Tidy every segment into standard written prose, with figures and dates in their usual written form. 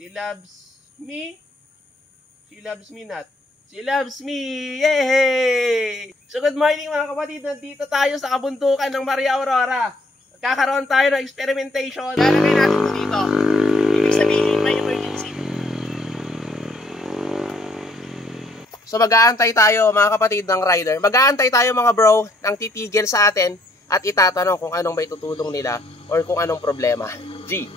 She loves me. She loves me not. She loves me. Yay! So good morning mga kapatid. Nandito tayo sa kabundukan ng Maria Aurora. Magkakaroon tayo ng experimentation. Lalagay natin ito dito. Ibig sabihin may emergency. So mag-aantay tayo mga kapatid ng rider. Mag-aantay tayo mga bro ng titigil sa atin at itatanong kung anong may tutulong nila or kung anong problema. G.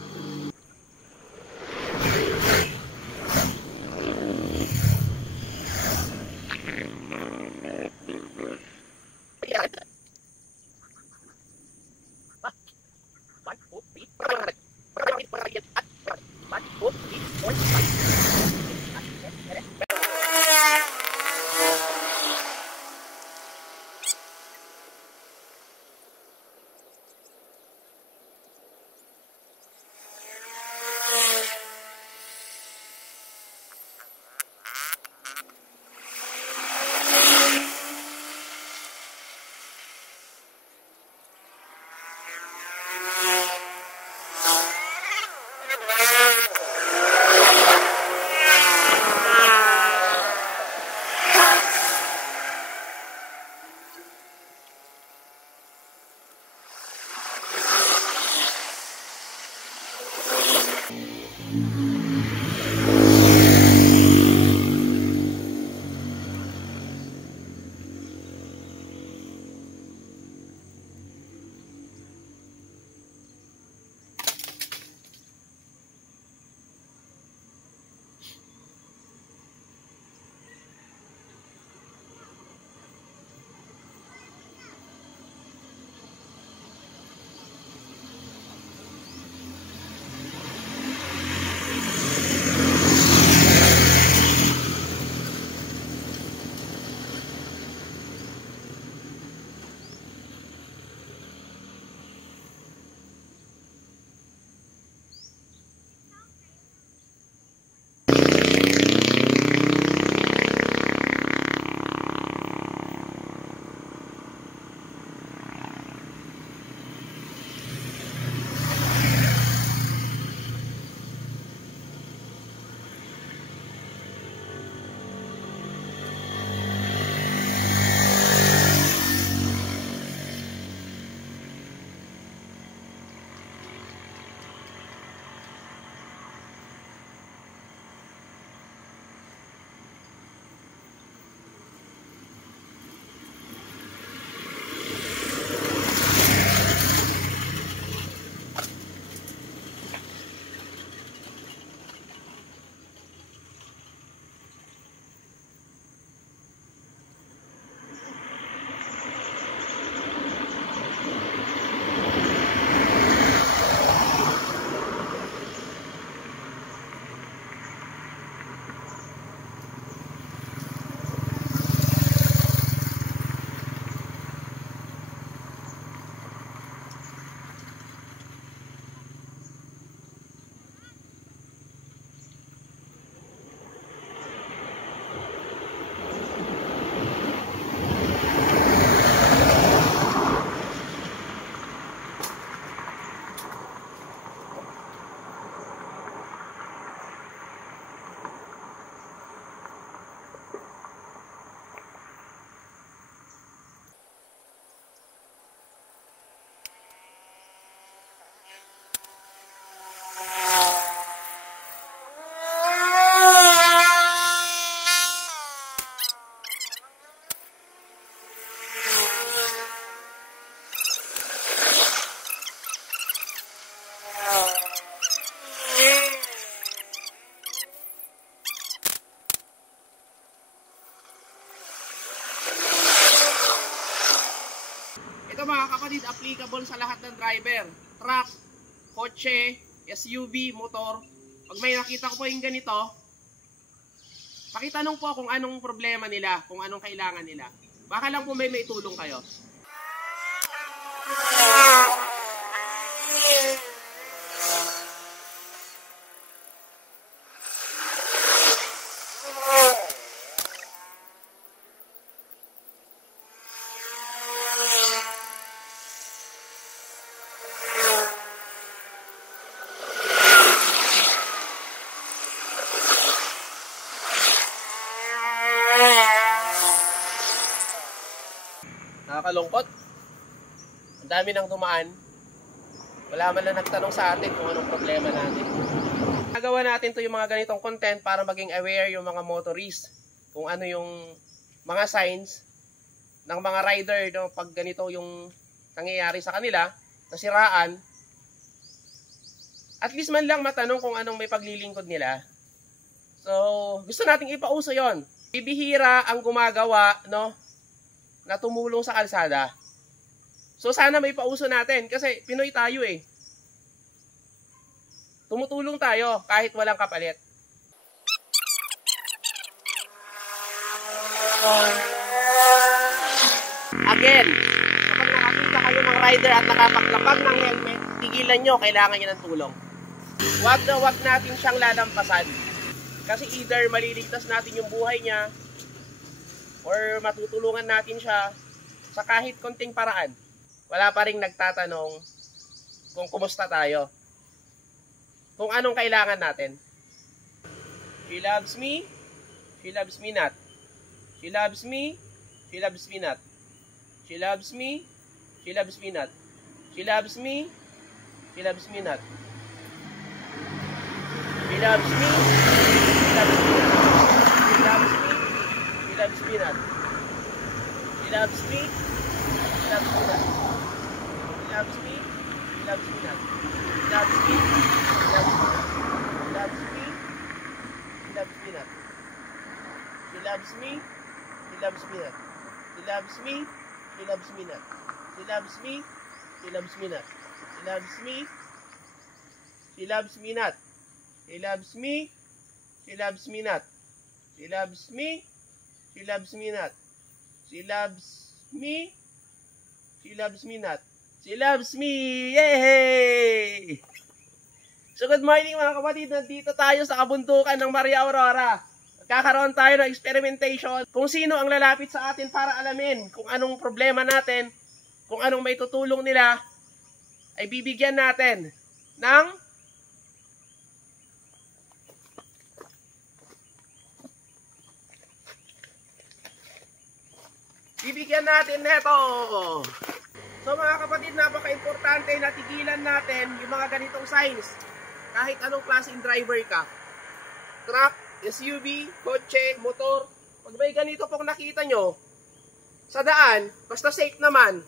Ito mga kapatid, applicable sa lahat ng driver, truck, kotse, SUV, motor. Pag may nakita ko po yung ganito, pakitanong po kung anong problema nila, kung anong kailangan nila. Baka lang po may tulong kayo. nakakalungkot. Ang dami nang dumaan. Wala man lang nagtanong sa atin kung anong problema natin. Nagawa natin to yung mga ganitong content para maging aware yung mga motorists kung ano yung mga signs ng mga rider, no, pag ganito yung nangyayari sa kanila, nasiraan. At least man lang matanong kung anong may paglilingkod nila. So, gusto nating ipauso yon. Bibihira ang gumagawa, no, na tumulong sa kalsada. So, sana may pauso natin kasi Pinoy tayo eh. Tumutulong tayo kahit walang kapalit. Again, kapag nakakita kayo ng rider at nakapaglapag ng helmet, tigilan nyo, kailangan nyo ng tulong. Wag natin siyang lalampasan. Kasi either maliligtas natin yung buhay niya or matutulungan natin siya sa kahit konting paraan. Wala pa rin nagtatanong kung kumusta tayo. Kung anong kailangan natin. She loves me. She loves me not. She loves me. She loves me not. She loves me. She loves me not. She loves me. She loves me not. She loves me. She loves me not. She loves me. She loves me not. She loves me. She loves me not. She loves me. She loves me not. She loves me. She loves me. She loves me not. She loves me. She loves me not. She loves me. She loves me not. She loves me. She loves me not. She loves me. She loves me not. She loves me. She loves me not. She loves me. She loves me not. She loves me. Yay! So good morning mga kapatid, nandito tayo sa kabundukan ng Maria Aurora. Kakaroon tayo ng experimentation kung sino ang lalapit sa atin para alamin kung anong problema natin, kung anong may tutulong nila, ay bibigyan natin ng neto. So mga kapatid, napaka-importante na tigilan natin yung mga ganitong signs. Kahit anong klaseng driver ka. Truck, SUV, kotse, motor. Pag may ganito pong nakita nyo sa daan, basta safe naman,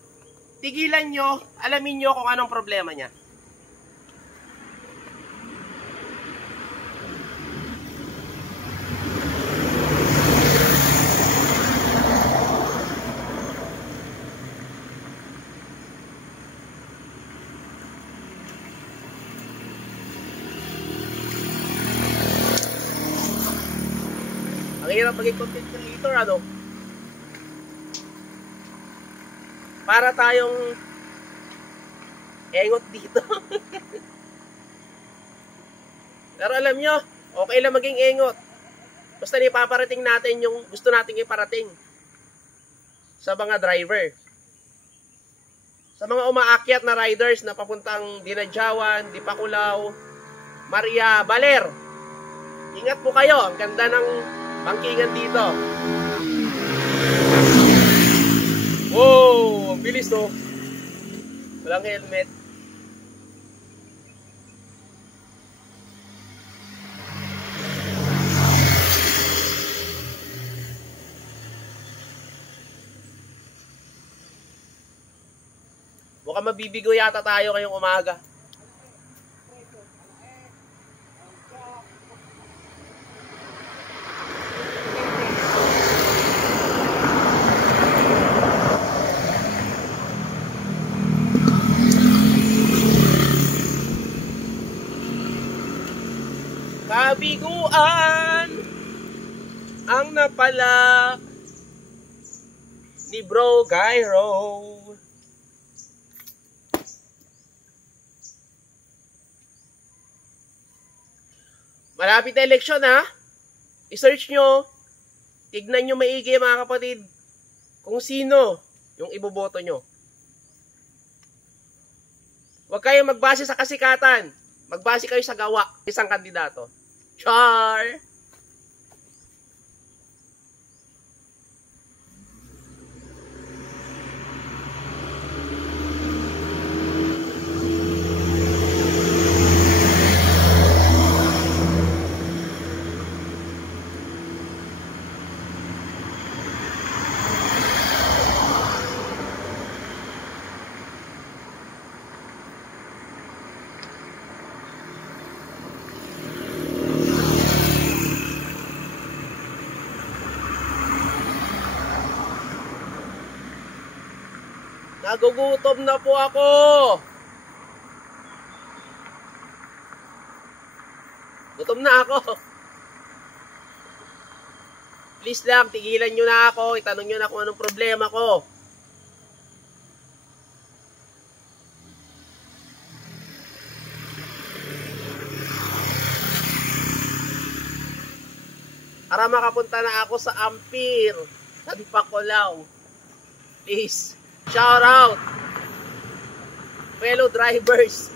tigilan nyo, alamin nyo kung anong problema niya. Ang hirap maging content creator, ano? Para tayong engot dito. Pero alam nyo, okay lang maging engot. Basta ipaparating natin yung gusto nating iparating sa mga driver. Sa mga umaakyat na riders na papuntang Dinadjawan, Dipakulaw, Maria, Baler. Ingat po kayo, ang ganda ng bangkingan dito. Wow, ang bilis to. Walang helmet. Mukhang mabibigo yata tayo ngayong umaga. Kabiguan ang napala ni Bro Gyro. Malapit na eleksyon, ha? I-search nyo, tignan nyo maigi mga kapatid kung sino yung iboboto nyo. Huwag kayong magbase sa kasikatan. Magbase kayo sa gawa isang kandidato. Char! Nagugutom na po ako. Gutom na ako. Please lang, tigilan nyo na ako. Itanong nyo na kung anong problema ko. Para makapunta na ako sa Ampir, sa Dipakulaw. Please, shout out. Fellow drivers,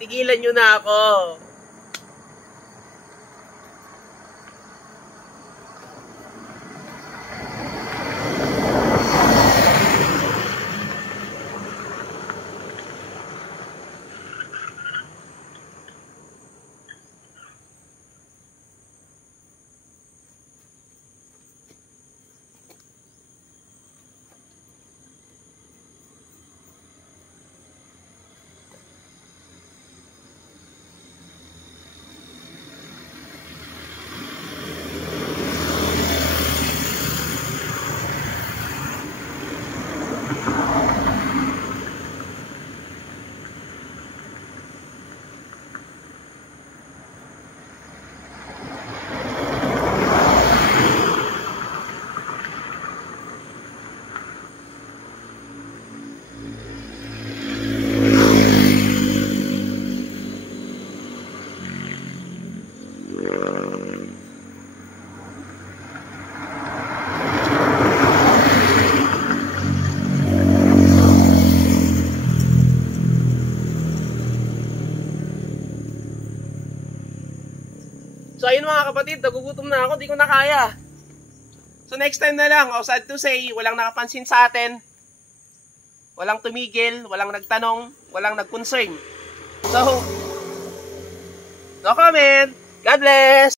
tigilan nyo na ako. So ayun mga kapatid, nagugutom na ako, di ko na kaya. So next time na lang, sad to say, walang nakapansin sa atin. Walang tumigil, walang nagtanong, walang nag-concern. So, no comment. God bless!